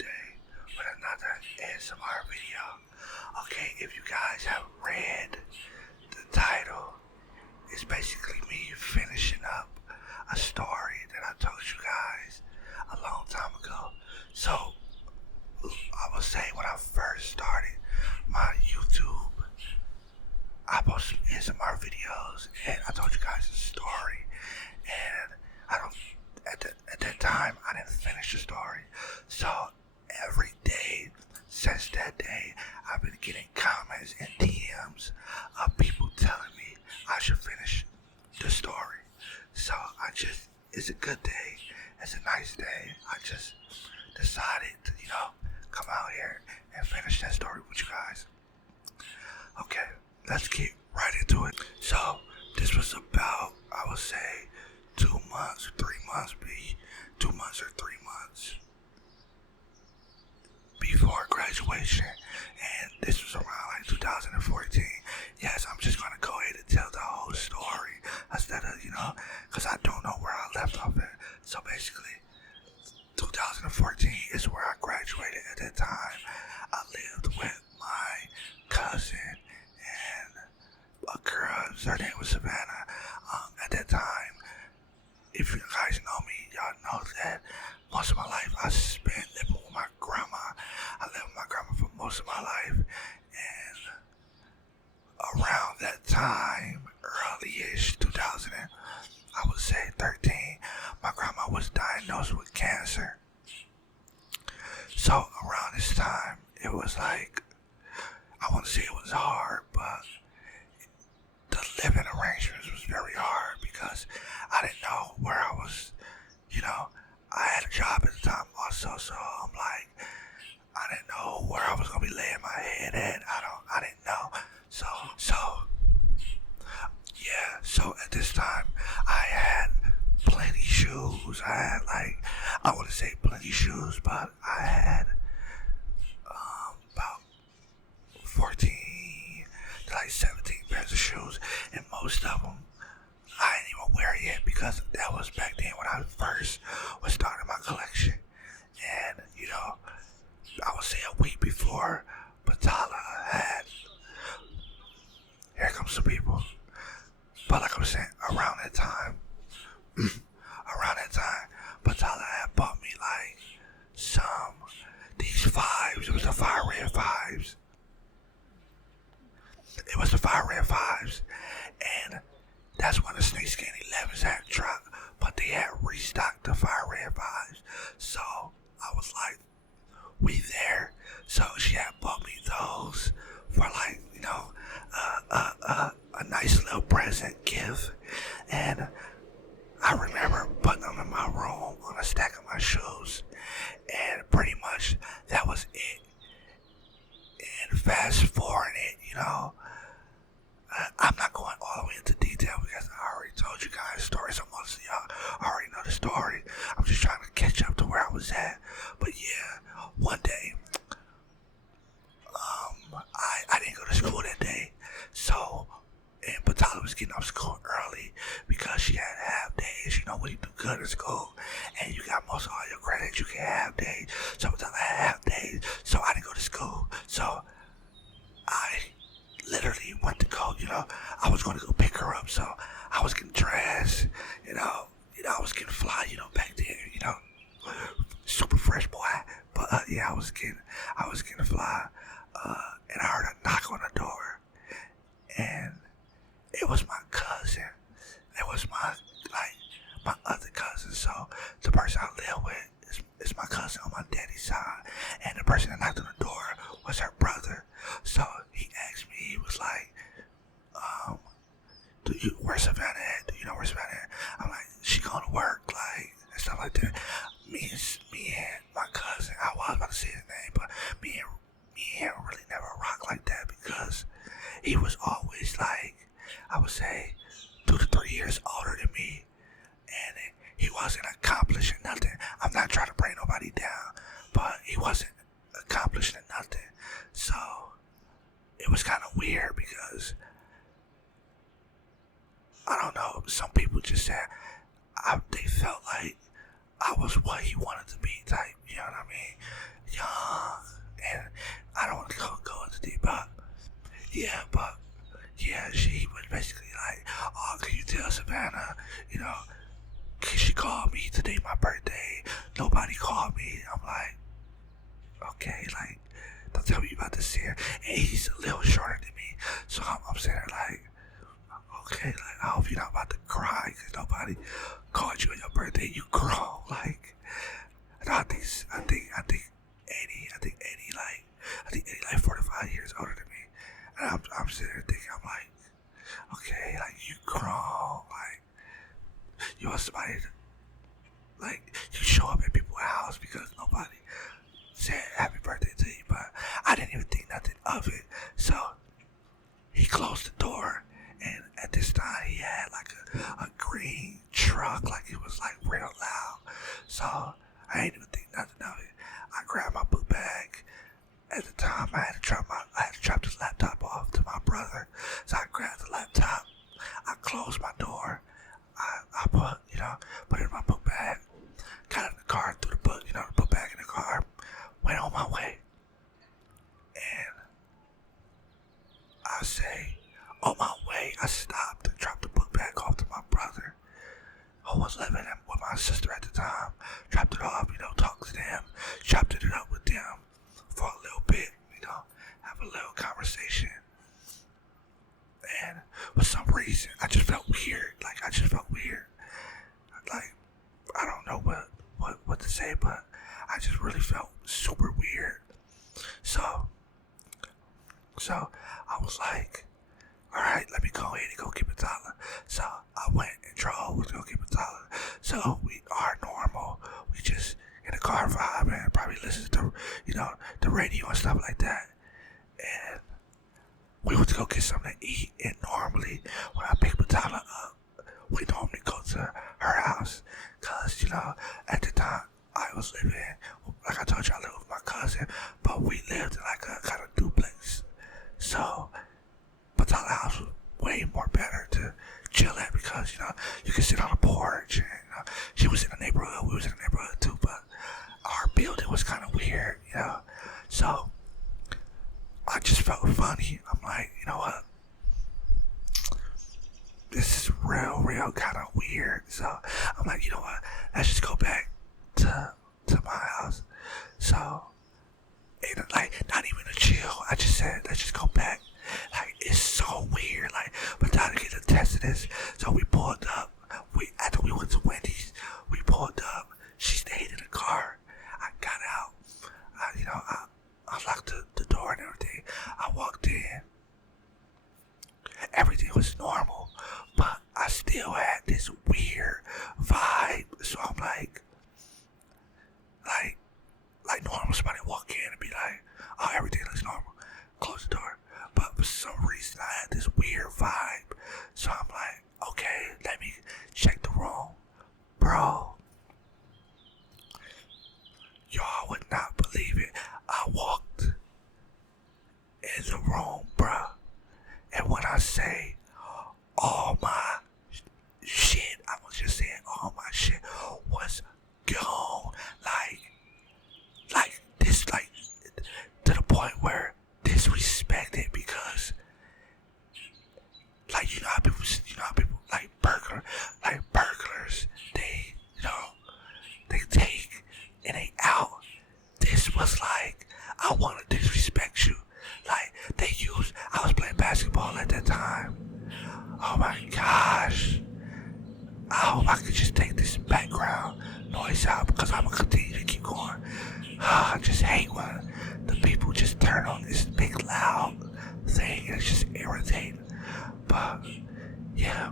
day with another ASMR video. Okay, if you guys have read the title, it's basically me finishing up a story that I told you guys a long time ago. So, I would say when I first started my YouTube, I posted ASMR videos and I told you guys a story, and I don't at that time I didn't finish the story. So every day since that day I've been getting comments and DMs of people telling me I should finish the story. So it's a good day, it's a nice day. I just decided to, come out here and finish that story with you guys. Okay, let's get right into it. So this was about, I would say, 2 months, 3 months, 2 months or 3 months before graduation, and this was around like 2014. Yes, I'm just gonna go ahead and tell the whole story instead of, because I don't know where I left off at. So basically, 2014 is where I graduated. At that time, I lived with my cousin and a girl. Her name was Savannah. At that time, if you guys know me, y'all know that most of my life I spent living with my grandma. I lived with my grandma for most of my life, and around that time, early-ish 2000, I would say 13, my grandma was diagnosed with cancer. So around this time, it was like, I want to say it was hard, but the living arrangements was very hard because I didn't know where I was, I had a job at the time also, so I'm like, I didn't know where I was gonna be laying my head at. I didn't know. So at this time I had plenty shoes. I had I wouldn't say plenty shoes, but I had about 14 to 17 pairs of shoes, and most of them I didn't even wear yet because that was back then when I first was starting my collection. And I would say a week before Batala had, here comes some people. But like I was saying, around that time, Batala had bought me these fives. It was the fire red fives. And that's when the snakeskin 11s had dropped, but they had restocked the fire red fives. So I was like, we there. So she had bought me those for a nice little present gift. And I remember putting them in my room on a stack of my shoes, and pretty much that was it. And fast forwarding it, I'm not going all the way into detail because I already told you guys the story, so most of y'all already know the story. I'm just trying to catch up to where I was at. But yeah, one day, I didn't go to school that day, so, and Batala was getting off school early because she had half days. When you do good at school and you got most of all your credits, you get half days. So Batala had half days, so I didn't go to school. So I literally went to go, I was going to go pick her up. So I was getting dressed, I was getting fly, back then, super fresh boy. But yeah, I was getting fly. And I heard a knock on the door, and it was my cousin. It was my other cousin. So the person I live with is my cousin on my daddy's side, and the person that knocked on the door was her brother. So he asked me, he was like, where's Savannah at? Do you know where Savannah at? I'm like, she going to work, and stuff like that. Me and my cousin, I was about to say his name, but me and him really never rock like that because he was always I would say 2 to 3 years older than me, and he wasn't accomplishing nothing. I'm not trying to bring nobody down, but he wasn't accomplishing nothing. So it was kind of weird because I don't know, some people just said they felt like I was what he wanted to be type, you know what I mean? she called me today, my birthday. Nobody called me. I'm like, okay, like, don't tell me you about to see her. And he's a little shorter than me, so I'm sitting there like, okay, like, I hope you're not about to cry because nobody called you on your birthday. You grown, like. I think Eddie like 45 years older than me, and I'm sitting there thinking, I'm like, okay, like you grown, like you want somebody to, like you show up at people's house because nobody said happy birthday to you, but I didn't even think nothing of it. So he closed the door, and at this time he had like a green truck, like it was like real loud. So I didn't even think nothing of it. I grabbed my book bag. At the time, I had to drop this laptop off to my brother. So I grabbed the laptop. I closed my door. I put it in my book bag. Got in the car, threw the book, the book bag in the car. Went on my way. And I say, on my way, I stopped and dropped the book bag off to my brother, who was living with my sister at the time. Dropped it off, talked to them, chopped it up with them for a little bit, have a little conversation. And for some reason, I just felt weird. Like, Like, I don't know what to say, but I just really felt super weird. So I was like, all right, let me go ahead and go get Batala. So I went and drove to go get Batala. So we are normal. We just in the car vibing and probably listen to, the radio and stuff like that. And we went to go get something to eat. And normally, when I pick Batala up, we normally go to her house. Cause, at the time, I was living, like I told you, I lived with my cousin, but we lived in like a kind of duplex. So Batala house was way more better to chill at because, you could sit on the porch and, she was in the neighborhood, we was in the neighborhood too, but our building was kind of weird, So I just felt funny. I'm like, you know what? This is real kind of weird. So I'm like, you know what? Let's just go back to my house. So, and like, not even a chill. I just said, let's just go back. Like, it's so weird. Like, but now to get a test of this. So we pulled up. After we went to Wendy's, we pulled up. She stayed in the car. I got out. I locked the door and everything. I walked in. Everything was normal, but I still had this weird vibe. So I'm like normal. Somebody walk in and be like, oh, everything looks normal. Close the door. But for some reason, I had this weird vibe. So I'm like, okay, let me check the room. Bro, y'all would not believe it. I walked in the room, bro. And when I say all my shit, I was just saying all my shit was gone. Like this, like to the point where disrespected because, like, you know how people like burglars, they, they take and they out. This was like, I want to disrespect you. Like, I was playing basketball at that time. Oh my gosh. I hope I could just take this background noise out because I'm going to continue to keep going. I just hate when the people just turn on this big loud thing and it's just irritating. But, yeah.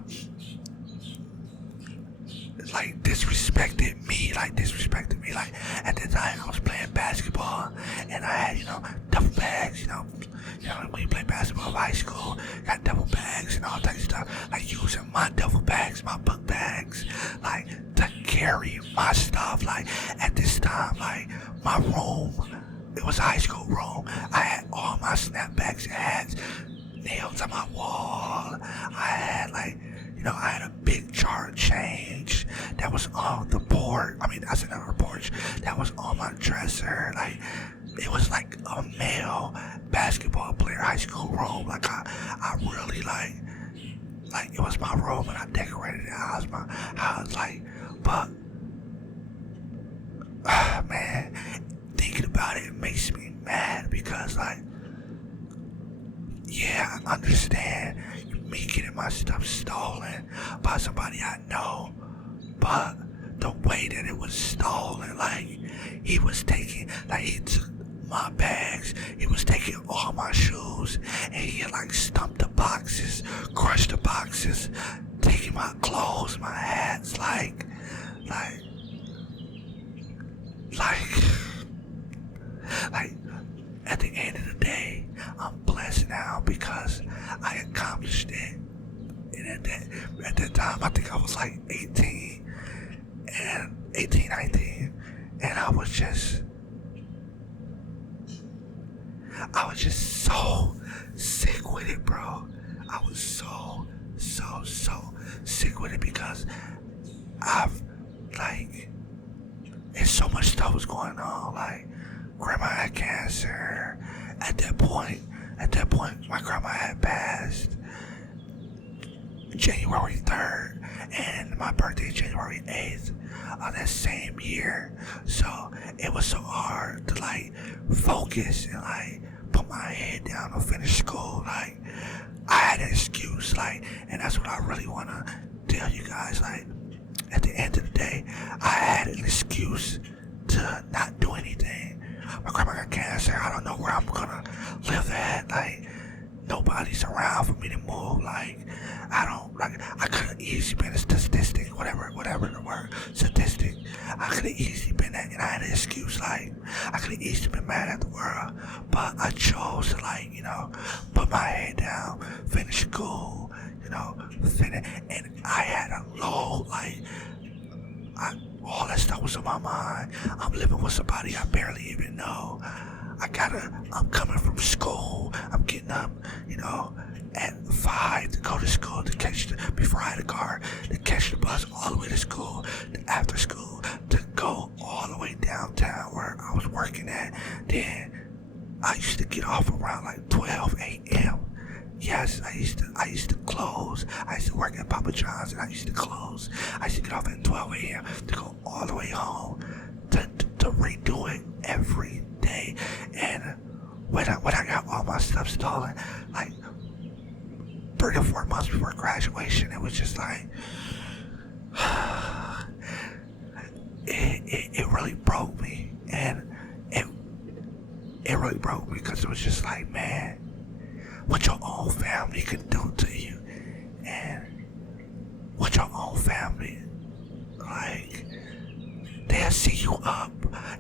Like, disrespected me. Like, at the time I was playing basketball and I had, duffel bags, when you play basketball in high school, got duffel bags and all that stuff. Like, using my duffel bags, my book bags, like, to carry my stuff. Like, at this time, like, my room, it was a high school room. I had all my snapbacks and hats nailed to my wall. I had, I had a big jar of change that was on the porch. I said on the porch. That was on my dresser. Like, it was like a male basketball player high school room. Like, I really like it was my room and I decorated it. I was my house, like, but man, thinking about it makes me mad because like, yeah, I understand me getting my stuff stolen by somebody I know, but the way that it was stolen, like he was taking, like he took my bags, he was taking all my shoes, and he had like stumped the boxes, crushed the boxes, taking my clothes, my hats, like, like, like, at the end of the day, I'm blessed now because I accomplished it. And at that time, I think I was like 18, 19, and I was just so sick with it, bro. I was so sick with it because I've, like, and so much stuff was going on. Like, grandma had cancer. At that point, my grandma had passed January 3rd, and my birthday January 8th of that same year. So it was so hard to like focus and like put my head down to finish school. Like, I had an excuse, like, and that's what I really want to tell you guys. Like, at the end of the day, I had an excuse to not do anything. My grandma got cancer. I don't know where I'm gonna live at. Like, nobody's around for me to move. Like, I could have easily been a statistic, whatever the word, statistic. I could have easily been that, and I had an excuse. Like, I could have easily been mad at the world, but I chose to, like, you know, put my head down, finish school, you know, and I had a low, like, all that stuff was on my mind. I'm living with somebody I barely even know. I'm coming from school. I'm getting up, you know, at 5 to go to school before I had a car, to catch the bus all the way to school, to after school, to go all the way downtown where I was working at. Then I used to get off around like 12 a.m. Yes, I used to close. I used to work at Papa John's and I used to close. I used to get off at 12 a.m. to go all the way home to redo it every day. And when I got all my stuff stolen, like 3 or 4 months before graduation, it was just like it really broke me. And it really broke me because it was just like, man, what your own family can do to you, and what your own family, like, they'll see you up,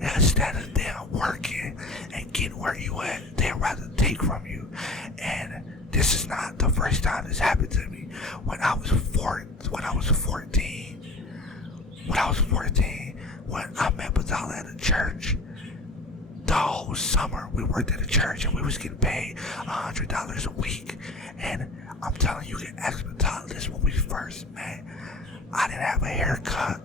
and instead of them working and getting where you at, they'd rather take from you. And this is not the first time this happened to me. When I was 14, when I met Badala at a church, the whole summer we worked at a church and we was getting paid $100 a week. And I'm telling you, you can ask Badala this when we first met. I didn't have a haircut.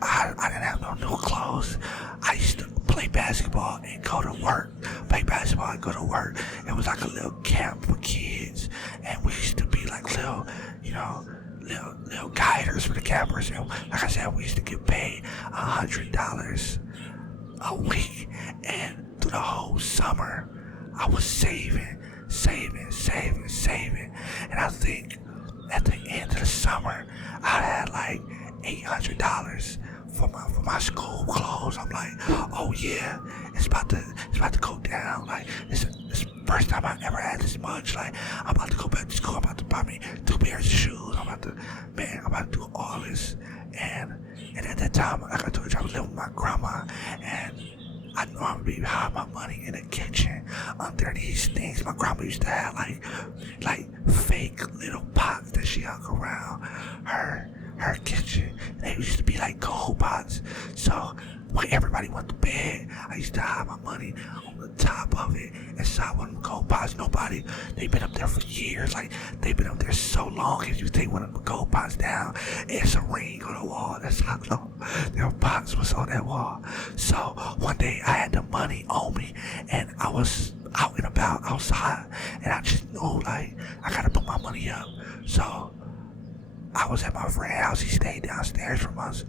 I didn't have no new clothes. I used to play basketball and go to work. It was like a little camp for kids, and we used to be like little, you know, little guiders for the campers. And like I said, we used to get paid $100 a week, and through the whole summer, I was saving, and I think at the end of the summer, I had like $800 for my school clothes. I'm like, oh yeah, it's about to go down. Like, it's the first time I ever had this much. Like, I'm about to go back to school. I'm about to buy me 2 pairs of shoes. I'm about to do all this. And at that time, like I told you, I was living with my grandma, and I normally hide my money in the kitchen under these things. My grandma used to have like fake little pots that she hung around her kitchen. And they used to be like gold pots. So when everybody went to bed, I used to hide my money on the top of it inside one of them gold pots. They've been up there for years. Like, they've been up there so long. If you take one of the gold pots down, it's a ring on the wall. That's how long their pots was on that wall. So one day I had the money on me, and I was out and about outside, and I just knew, like, I gotta put my money up. So was at my friend's house. He stayed downstairs from us,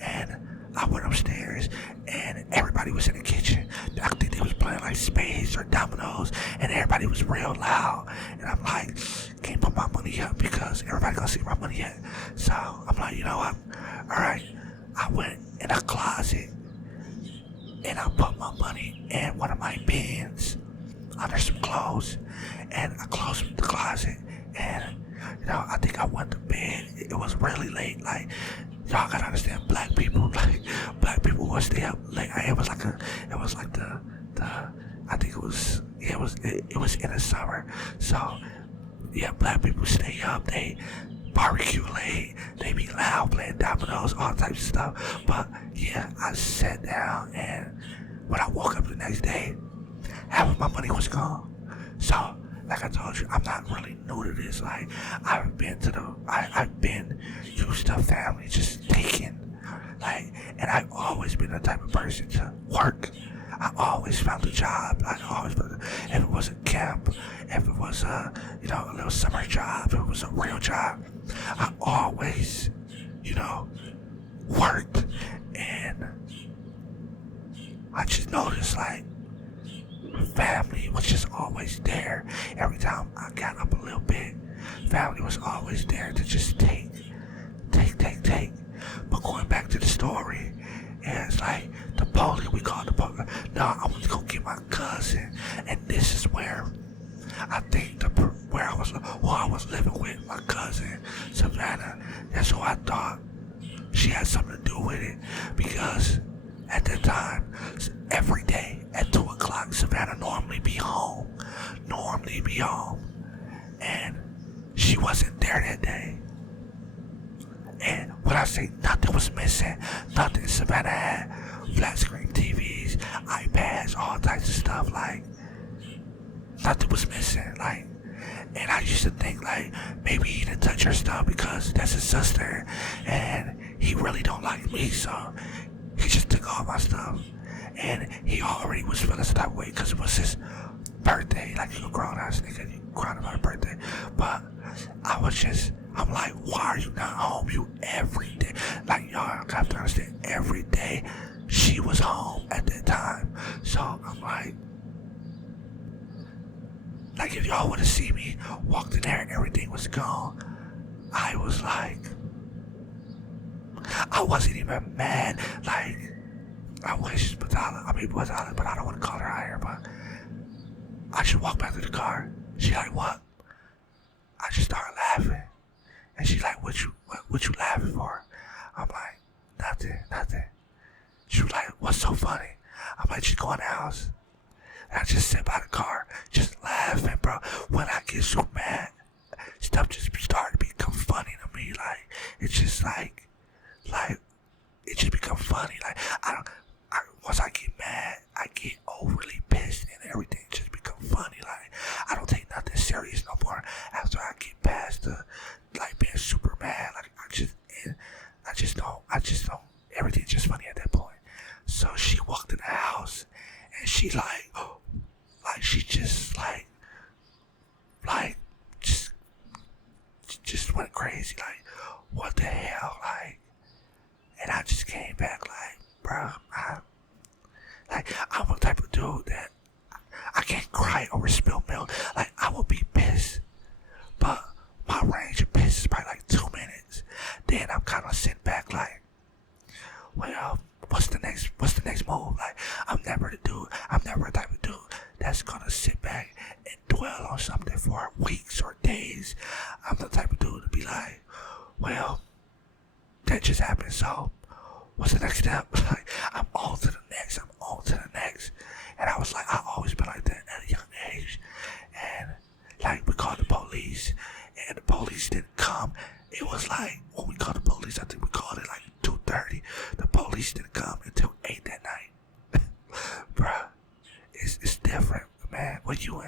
and I went upstairs, and everybody was in the kitchen. I think they was playing like spades or dominoes, and everybody was real loud. And I'm like, can't put my money up because everybody gonna see my money at. So I'm like, you know what? All right. I went in a closet, and I put my money in one of my bins under some clothes, and I closed the closet, and I think I went to bed. It was really late. Like, y'all gotta understand, black people will stay up late. It was like the I think it was in the summer. So yeah, black people stay up. They barbecue late. They be loud, playing dominoes, all types of stuff. But yeah, I sat down, and when I woke up the next day, half of my money was gone. So, like I told you, I'm not really new to this. Like, I've been used to family just taking. Like, and I've always been the type of person to work. I always found a job. If it was a camp, if it was a little summer job, if it was a real job, I always, worked. And I just noticed, like, family was just always there. Every time I got up a little bit, family was always there to just take. But going back to the story, it's like the police, we called the police. No, I went to go get my cousin, and this is where I think where I was living with my cousin, Savannah. That's who I thought she had something to do with it, because at that time, every day at 2 o'clock, Savannah normally be home, and she wasn't there that day. And when I say nothing was missing, nothing, Savannah had flat screen TVs, iPads, all types of stuff, like, nothing was missing, like. And I used to think, like, maybe he didn't touch her stuff because that's his sister, and he really don't like me, so he just took all my stuff. And he already was feeling some type of way because it was his birthday. Like, you a grown-ass nigga, you crying about a birthday. But I'm like, why are you not home? You every day. Like, y'all have to understand, every day she was home at that time. So I'm like, if y'all would have seen me walked in there and everything was gone, I was like, I wasn't even mad. Like, I wish Batala, but I don't want to call her higher, but I just walked back to the car. She like, what? I just started laughing. And she like, what you laughing for? I'm like, nothing. She was like, what's so funny? I'm like, just go in the house. And I just sat by the car, just laughing, bro. When I get so mad, stuff just started to become funny to me. Like, it's just like, it just become funny. Like, once I get mad, I get overly pissed and everything just become funny. Like, I don't take nothing serious no more after I get past the, like, being super mad. Like, I just don't, everything's just funny at that point. So she walked in the house, and she she just went crazy. Like, what the hell? Like, and I just came back like, bro, I'm the type of dude that I can't cry over spilled milk. Like, I would be pissed, but my range of piss is probably like 2 minutes. Then I'm kind of sitting back like, well, what's the next move? Like, I'm never the type of dude that's gonna sit back and dwell on something for weeks or days. I'm the type of dude to be like, well, that just happened, so what's the next step? Like, I'm on to the next. And I was like, I always been like that at a young age. And like, we called the police, and the police didn't come. It was like, when we called the police, I think we called it like 2:30. The police didn't come until 8 that night. Bruh, it's different, man. When you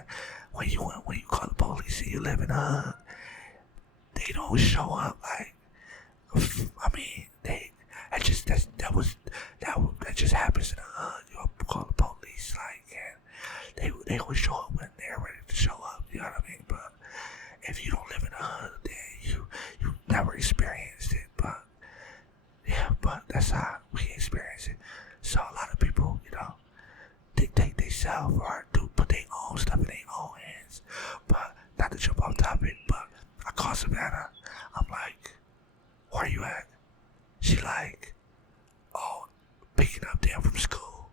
call the police and you live in a hood, they don't show up. Like, I mean, that just happens in the hood. You call the police, like, and they will show up when they're ready to show up. You know what I mean? But if you don't live in the hood, then you never experienced it, but yeah, but that's how we experience it. So a lot of people, dictate themselves or do put their own stuff in their own hands. But not to jump off topic, but I call Savannah. I'm like, where you at? She like, oh, picking up Dan from school.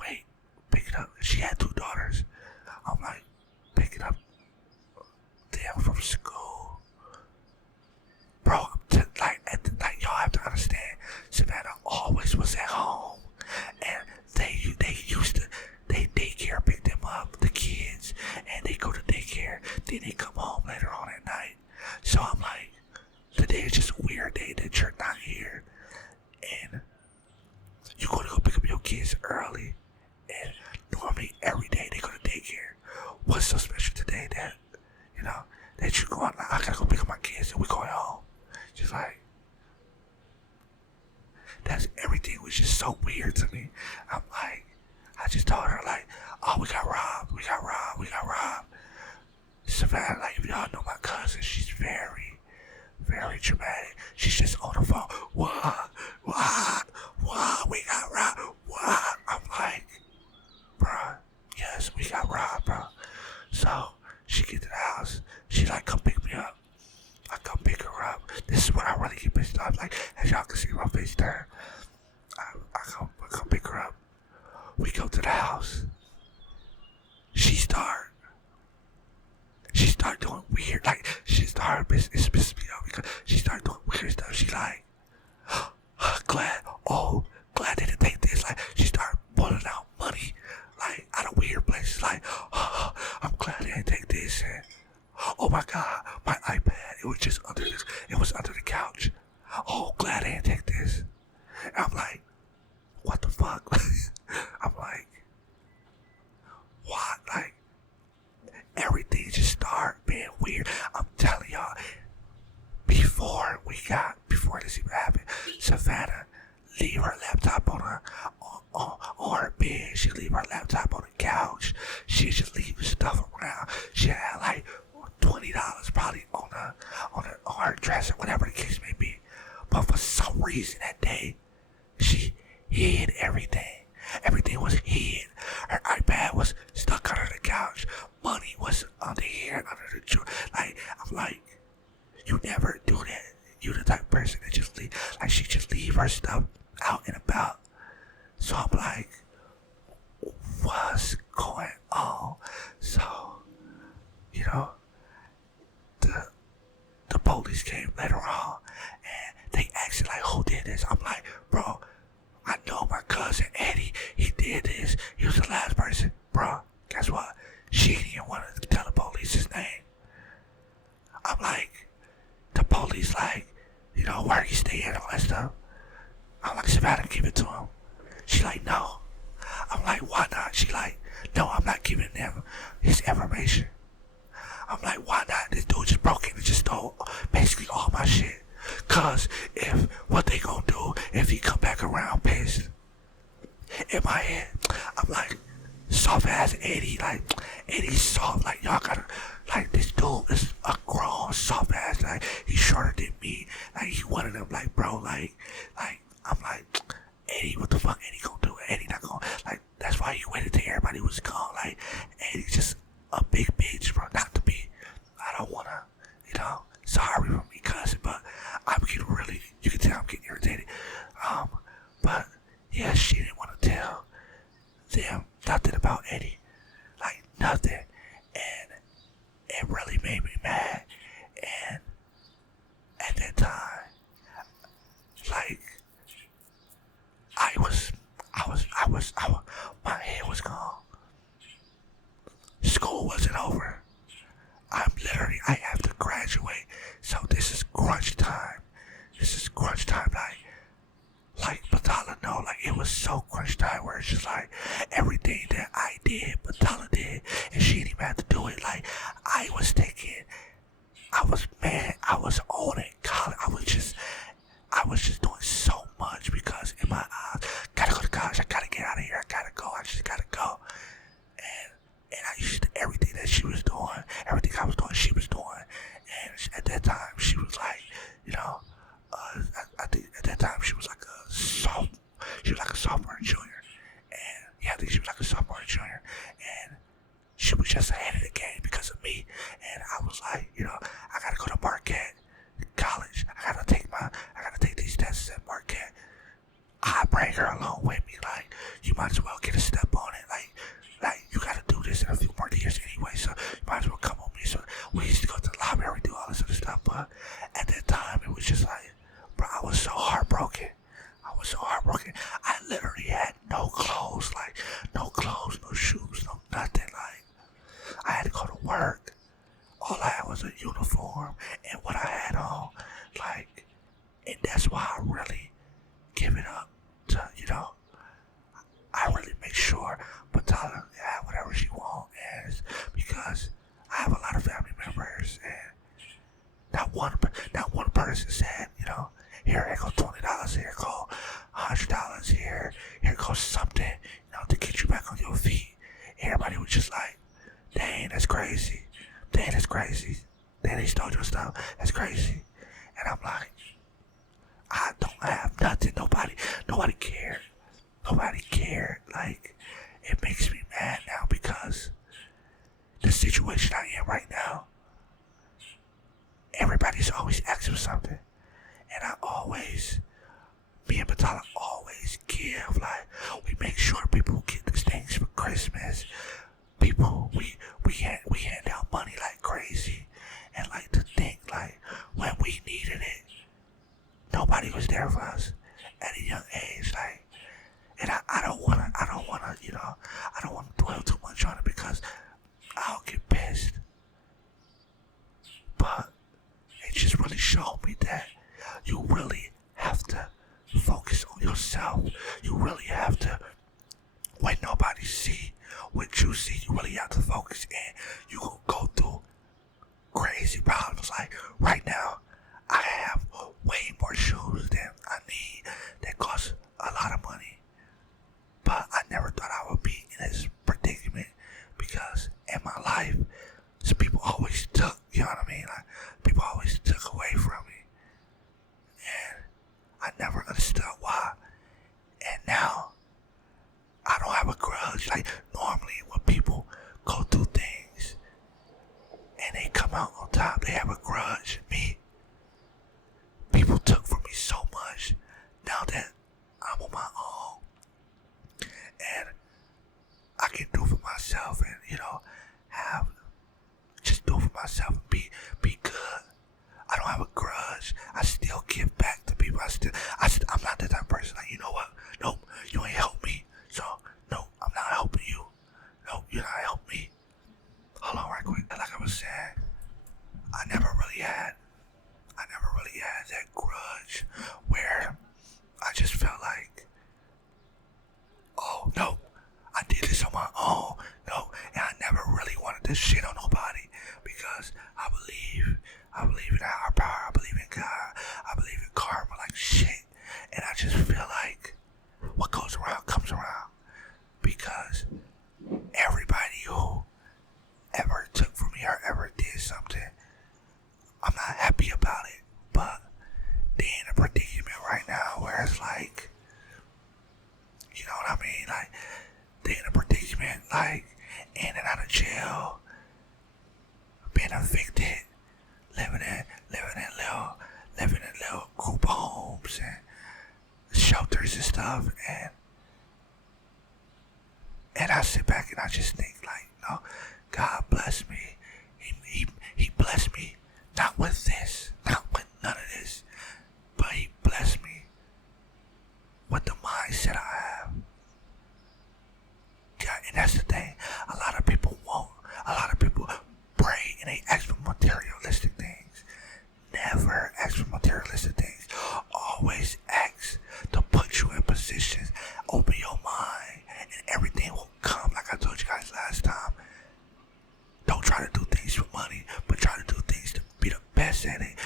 Wait, picking up. She had 2 daughters. I'm like, picking up Dan from school. Bro, like y'all have to understand, Savannah always was at home, and they used to they daycare pick them up, the kids, and they go to daycare. Then they come home later on at night. So I'm like, today is just a weird day that you're not here, and you're gonna go pick up your kids early, and normally every day they go to daycare. What's so special today that that you're going? Like, I gotta go pick up my kids and we're going home. Just like, that's everything was just so weird to me. I'm like, I just told her like, oh, we got robbed. Savannah, like, if y'all know my cousin, she's very, very dramatic. She's just on the phone. What, we got robbed. What? I'm like, bruh, yes, we got robbed, bro. So she get to the house. She like, come pick me up. I come pick her up. This is when I really get pissed off. Like, as y'all can see my face turn. I come pick her up. We go to the house. She start doing weird. Like, it's pissing me off because she started doing weird stuff. She like, glad they didn't take this. Like, she started pulling out money, like, out of weird places. Like, I'm glad they didn't take this. And, oh my God, my iPad, it was just under this. It was under the couch. Oh, glad they didn't take this. And I'm like, what the fuck? I'm like, what? Like, everything just started being weird. I'm telling y'all, before this even happened, Savannah leave her laptop on her bed. She leave her laptop on the couch. She just leave stuff around. She had like $20 probably on her dresser, whatever the case may be. But for some reason that day, she hid everything. Everything was hid. Her iPad was stuck under the couch. Money was under here, under the drawer. Like, I'm like, you never do that. You the type of person that just leave, like, she just leave her stuff out and about. So I'm like, what's going on? So, the police came later on and they asked like, who did this? I'm like, bro, I know my cousin Eddie, he did this. He was the last person. Bro, guess what? She didn't want to tell the police his name. I'm like, the police like, where he stay and all that stuff. I'm like, Savannah, give it to him. She like, no. I'm like, why not? She like, no, I'm not giving them his information. I'm like, why not? This dude just broke in and just stole basically all my shit. Cause what they gonna do if he come back around pissed? In my head, I'm like, soft ass Eddie, like, Eddie's soft, like, y'all gotta, like, this dude is a grown soft ass, like, he's shorter than me, like, he one of them, like, bro, like, I'm like, Eddie, what the fuck Eddie gonna do? Eddie not gonna, like, that's why he waited till everybody was gone, like, Eddie's just a big bitch, bro, not to be, I don't wanna, sorry for me cussing, but I'm getting really, you can tell I'm getting irritated, but, yeah, she didn't want to tell them nothing about Eddie, like, nothing, and it really made me mad, and at that time, like, my head was gone. School wasn't over. I have to graduate. So this is crunch time. Like Batala know, like, it was so crunch time where it's just like, everything that I did, Batala did, and she didn't even have to do it. Like, I was on it. I was just doing so much because in my eyes, gotta go to college, I gotta get out of here, I just gotta go. And I used to, everything that she was doing, everything I was doing, she was doing. And at that time, Jr. And she was just ahead of the game because of me. And I was like, I gotta go to Marquette College. I gotta take these tests at Marquette. I bring her along with me. Like, you might as well get a step on it. Like you gotta do this in a few more years anyway. So you might as well come with me. So we used to go to the library, do all this other stuff. But at that time, it was just like, bro, I was so heartbroken. I literally had no clothes, no shoes, no nothing. Like, I had to go to work. All I had was a uniform and what I had on. Like, and that's why I really give it up to, I really make sure Batala had whatever she wants, and because I have a lot of family members, and not one person said, here go $20, here go $100, here goes something, to get you back on your feet. Everybody was just like, dang, that's crazy. Dang, they stole your stuff. That's crazy. And I'm like, I don't have nothing. Nobody cared. Like, it makes me mad now because the situation I am right now, everybody's always asking for something. And me and Batala always give. Like, we make sure people get these things for Christmas. We hand out money like crazy. And like, to think, like, when we needed it, nobody was there for us at a young age. Like, and I don't wanna dwell too much on it because I'll get pissed. But it just really showed me that you really have to focus on yourself. You really have to, when nobody see what you see, you really have to focus, and you gonna go through crazy problems. Like, right now, I have way more shoes than I need that cost a lot of money. But I never thought I would be in this predicament because in my life, some people always took, like, people always took away from me. And I never understood why. And now, I don't have a grudge. Like, normally when people go through things and they come out on top, they have a grudge. Me, people took from me so much. Now that I'm on my own and I can do for myself and, do for myself and be good. I don't have a grudge. I still give back to people. I'm not that type of person. Like, you know what? Nope, you ain't helped me. So, no, I'm not helping you. No, you're not helping me. Hold on right quick. Like I was saying, I never really had that grudge where I just felt like, oh, no, I did this on my own. No, and I never really wanted to shit on nobody because I believe in our power. I believe in God. I believe in karma like shit. And I just feel like what goes around comes around because everybody who ever took from me or ever did something, I'm not happy about it. But they're in a predicament right now where it's like, you know what I mean? Like, they're in a predicament, like, in and out of jail, being evicted, living in little group homes and shelters and stuff, and I sit back and I just think, like, God bless me. He blessed me, not with this, not with none of this, but he blessed me with the mindset I have. Yeah, and that's the thing. A lot of people pray and they ask for materialistic things. Never ask for materialistic things. Always ask to put you in positions. Open your mind and everything will come. Like I told you guys last time. Don't try to do things for money, but try to do things to be the best at it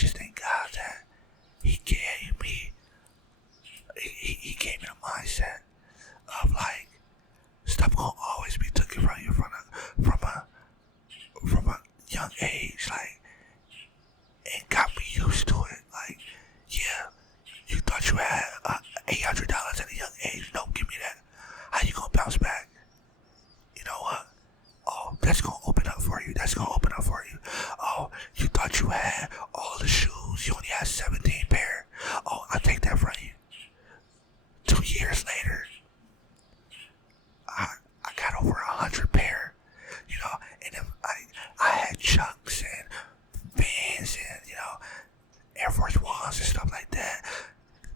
just thank God that he gave me, he gave me a mindset of like, stuff gonna always be taken from you from a young age, like, and got me used to it. Like, yeah, you thought you had $800 at a young age. No, give me that. How you gonna bounce back? You know what? Oh, that's gonna open up for you. That's gonna open up for you. Oh, you thought you had all the shoes. You only had 17 pair. Oh, I'll take that from you. 2 years later, I got over 100 pair. You know, and then I had Chucks and Vans and, you know, Air Force Ones and stuff like that.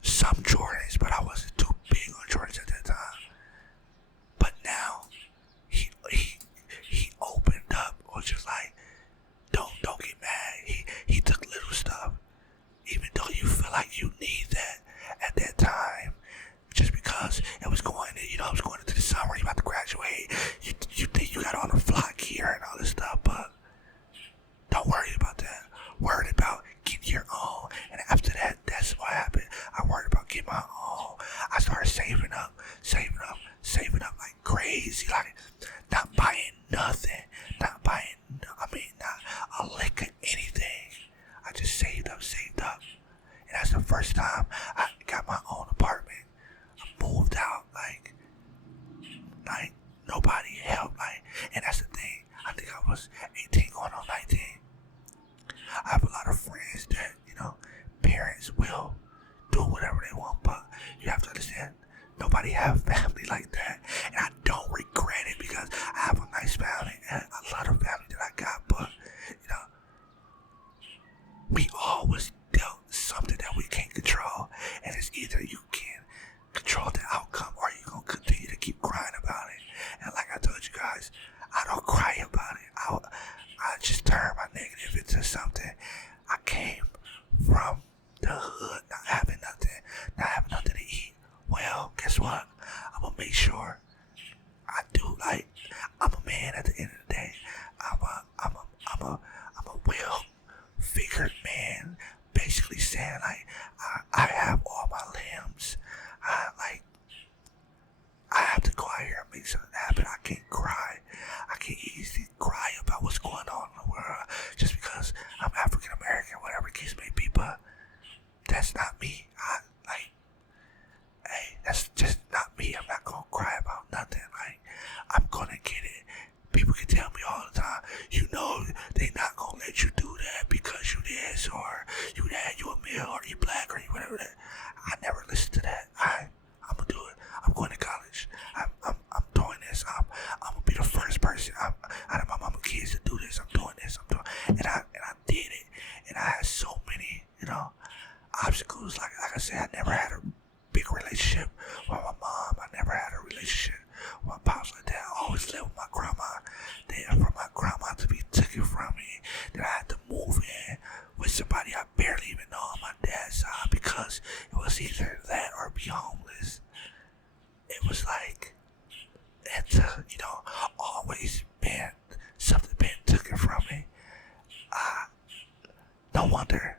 Some Jordans, but I wasn't too big on Jordans at that time. But now, he opened up, or just like, don't get mad. He took little stuff, even though you feel like you need that at that time, just because it was going, you know, it was going into the summer. You about to graduate. You think you got all the flock gear and all this stuff, but don't worry about that. Worried about getting your own. And after that, that's what happened. I worried about getting my own. I started saving up like crazy. Like, not buying nothing. Not a lick of anything. I just saved up. And that's the first time I got my own apartment. I moved out like nobody helped. Like, and that's the thing. I think I was 18 going on 19. I have a lot of friends that, you know, parents will do whatever they want, but you have to understand, nobody have family like that. And I don't regret it, because I have a nice family and a lot of family that I got, but, you know, we always dealt something that we can't control, and it's either you can control the outcome or you're going to continue to keep crying about it. And like I told you guys, I don't cry about it. I just turn my negative into something. I came from the hood, not having nothing to eat. Well, guess what? I'm gonna make sure I do. Like, I'm a man at the end of the day. I'm a well-figured man. Basically saying, like, I have all my limbs. I have to go out here and make something happen. I can't cry. I can't easily cry about what's going on in the world just because I'm African American, whatever the case may be. But that's not me. That's just not me. I'm not gonna cry about nothing. Like, I'm gonna get it. People can tell me all the time, you know, they not gonna let you do that because you this or you that, you a male or you black or you whatever that. I never listen to that. I'm gonna do it. I'm going to college. I'm doing this. I'm gonna be the first person out of my mama kids to do this. I'm doing this. And I did it. And I had so many, you know, obstacles. Like I said, I never had a big relationship with my mom. I never had a relationship with my pops like that. I always lived with my grandma. Then for my grandma to be taken from me, then I had to move in with somebody I barely even know on my dad's side, because it was either that or be homeless. It was like, it's, you know, always been something been taken from me. No wonder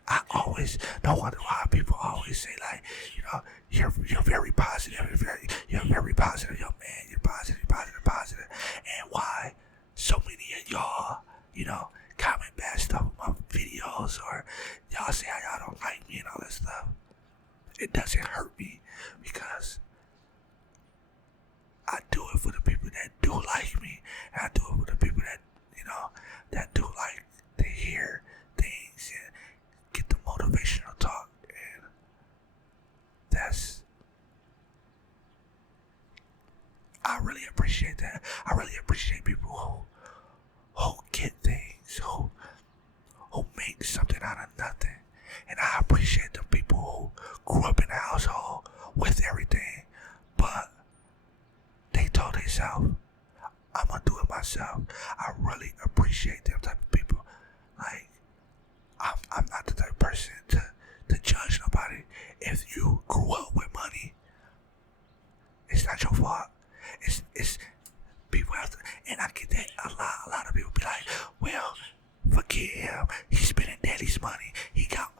why people always say, like, you know, you're very positive, you're a very positive young man, you're positive. And why so many of y'all, you know, comment bad stuff on my videos, or y'all say how y'all don't like me and all that stuff. It doesn't hurt me, because I do it for the people that do like me, and I do it for the people that, you know, that do like to hear things and get the motivational talk. And I really appreciate that. I really appreciate people who get things, who make something out of nothing. And I appreciate the people who grew up in a household with everything, but they told themselves, I'm gonna do it myself. I really appreciate them type of people. Like, I'm not the type of person to judge nobody. If you grew up with money, it's not your fault. It's people have to, and I get that a lot. A lot of people be like, well, forget him. He's spending daddy's money. He got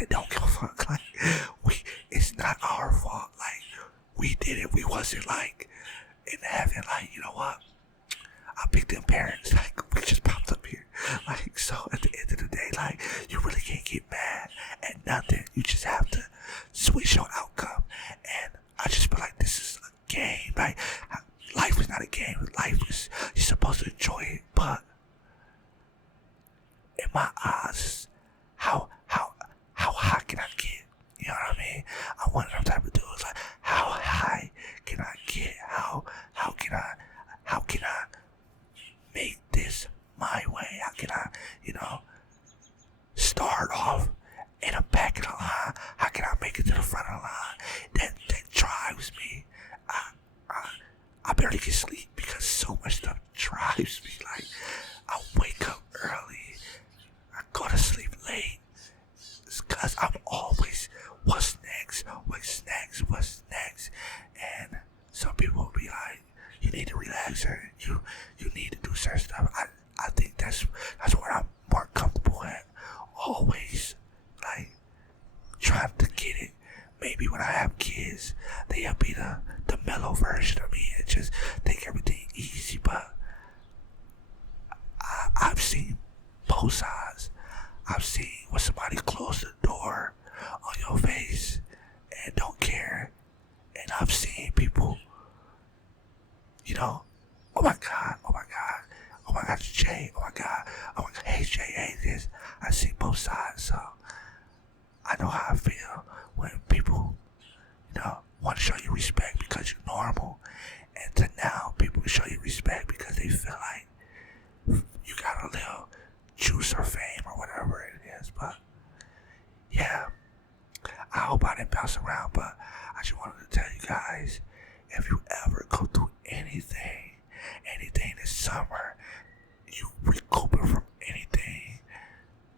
that don't give a fuck. Like, it's not our fault. Like, we did it. We wasn't like in heaven. Like, you know what? I picked them parents. Like, we just popped up here. Like, so at the end of the day, like, you really can't get mad at nothing. You just have to switch your outcome. And I just feel like this is a game. Like, life is not a game. Life is, you're supposed to enjoy it. But in my eyes, how high can I get? You know what I mean? I'm one of them type of dudes. Like, how high can I get? How can I make this my way? How can I, start off in the back of the line? How can I make it to the front of the line? That drives me. I barely can sleep because so much stuff drives me. Like, I wake up early, I go to sleep late. It's cause I'm always, what's next? What's next? And some people will be like, you need to relax, or you need to do certain stuff. I think that's what I'm more comfortable at. Always, like, trying to get it. Maybe when I have kids, they'll be the mellow version of me and just take everything easy. But I've seen both sides. I've seen when somebody close the door on your face and don't care. And I've seen people, oh my God, Jay, oh my God, hey Jay, hey this. I've seen both sides, so I know how I feel when people, want to show you respect because you're normal, and to now people show you respect because they feel like you got a little juice or fame or whatever it is. But yeah, I hope I didn't bounce around, but I just wanted to tell you guys, if you ever go through anything this summer, you recouping from anything,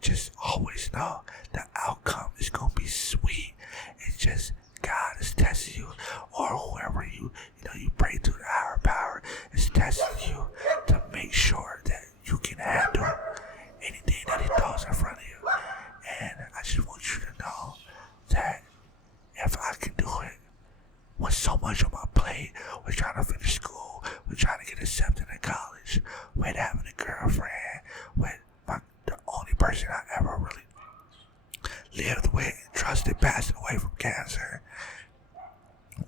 just always know the outcome is gonna be sweet. It's just God is testing you, or whoever you pray to, the higher power is testing you to make sure that you can handle anything that He throws in front of you. And I just want you to know that if I can do it with so much on my plate, with trying to finish school, with trying to get accepted in college, with having a girlfriend, with the only person I ever really lived with, trusted, passing away from cancer,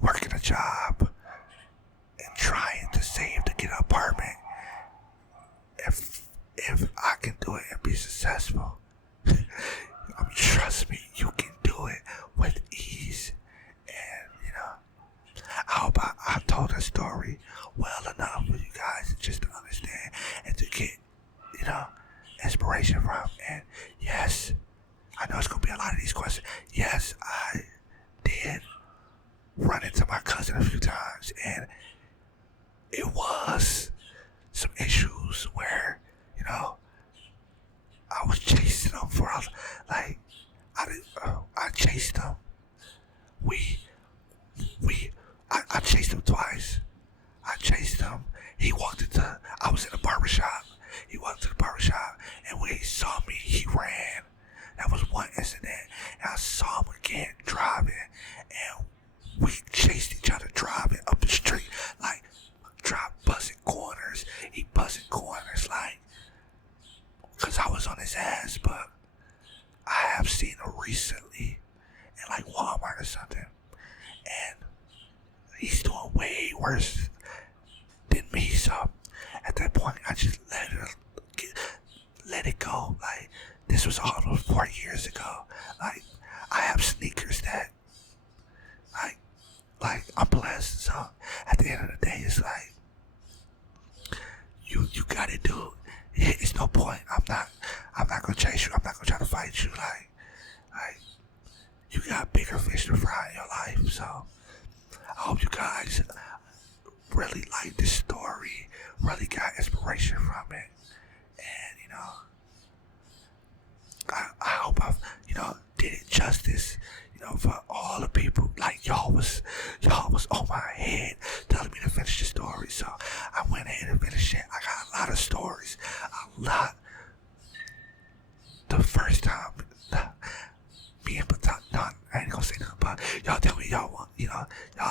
working a job, and trying to save to get an apartment. If I can do it and be successful, trust me, you can do it with ease. And I hope I told that story well enough for you guys just to understand and to get, inspiration from. And yes, I know it's gonna be a lot of these questions. Yes, I did run into my cousin a few times, and it was some issues where, I was chasing him for, like, I chased him. I chased him twice. I chased him. I was in a barbershop. He walked to the barbershop, and when he saw me, he ran. That was one incident. And I saw him again driving, and we chased each other driving up the street, like, buzzing corners. He buzzing corners, like, because I was on his ass. But I have seen him recently in, like, Walmart or something, and he's doing way worse than me. So at that point, I just let it go. Like, this was all 4 years ago. Like, I have sneakers that, like I'm blessed. So at the end of the day, it's like, you got it, dude. It's no point. I'm not gonna chase you. I'm not gonna try to fight you. Like you got bigger fish to fry in your life. So I hope you guys really like this story, really got inspiration from it, and I hope I've did it justice. For all the people, like, y'all was on my head telling me to finish the story, so I went ahead and finished it. I got a lot of stories, a lot. The first time me and I ain't gonna say nothing, but y'all tell me y'all want, y'all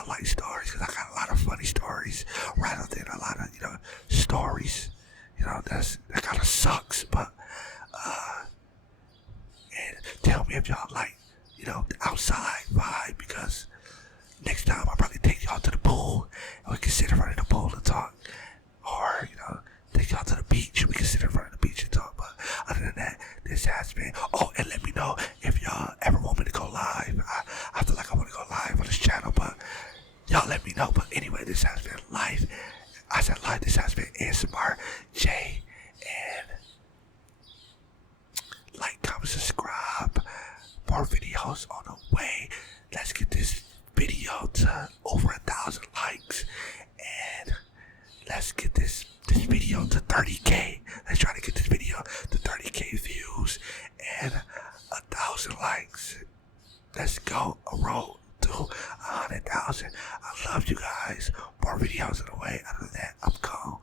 like stories, because I got a lot of funny stories rather than a lot of, stories. That kind of sucks, but, and tell me if y'all like, the outside vibe, because next time I'll probably take y'all to the pool, and we can sit in front of the pool and talk. Or, take y'all to the beach, we can sit in front of the beach and talk. But other than that, this has been, and let me know if y'all ever want me to go live. I feel like I want to go live on this channel, but y'all let me know. But anyway, this has been live. I said live, this has been ASMR J, and like, comment, subscribe. More videos on the way. Let's get this video to over 1,000 likes, and let's get this video to 30K. Let's try to get this video to 30K views and 1,000 likes. Let's go a road to 100,000. I love you guys. More videos on the way. Other than that, I'm gone.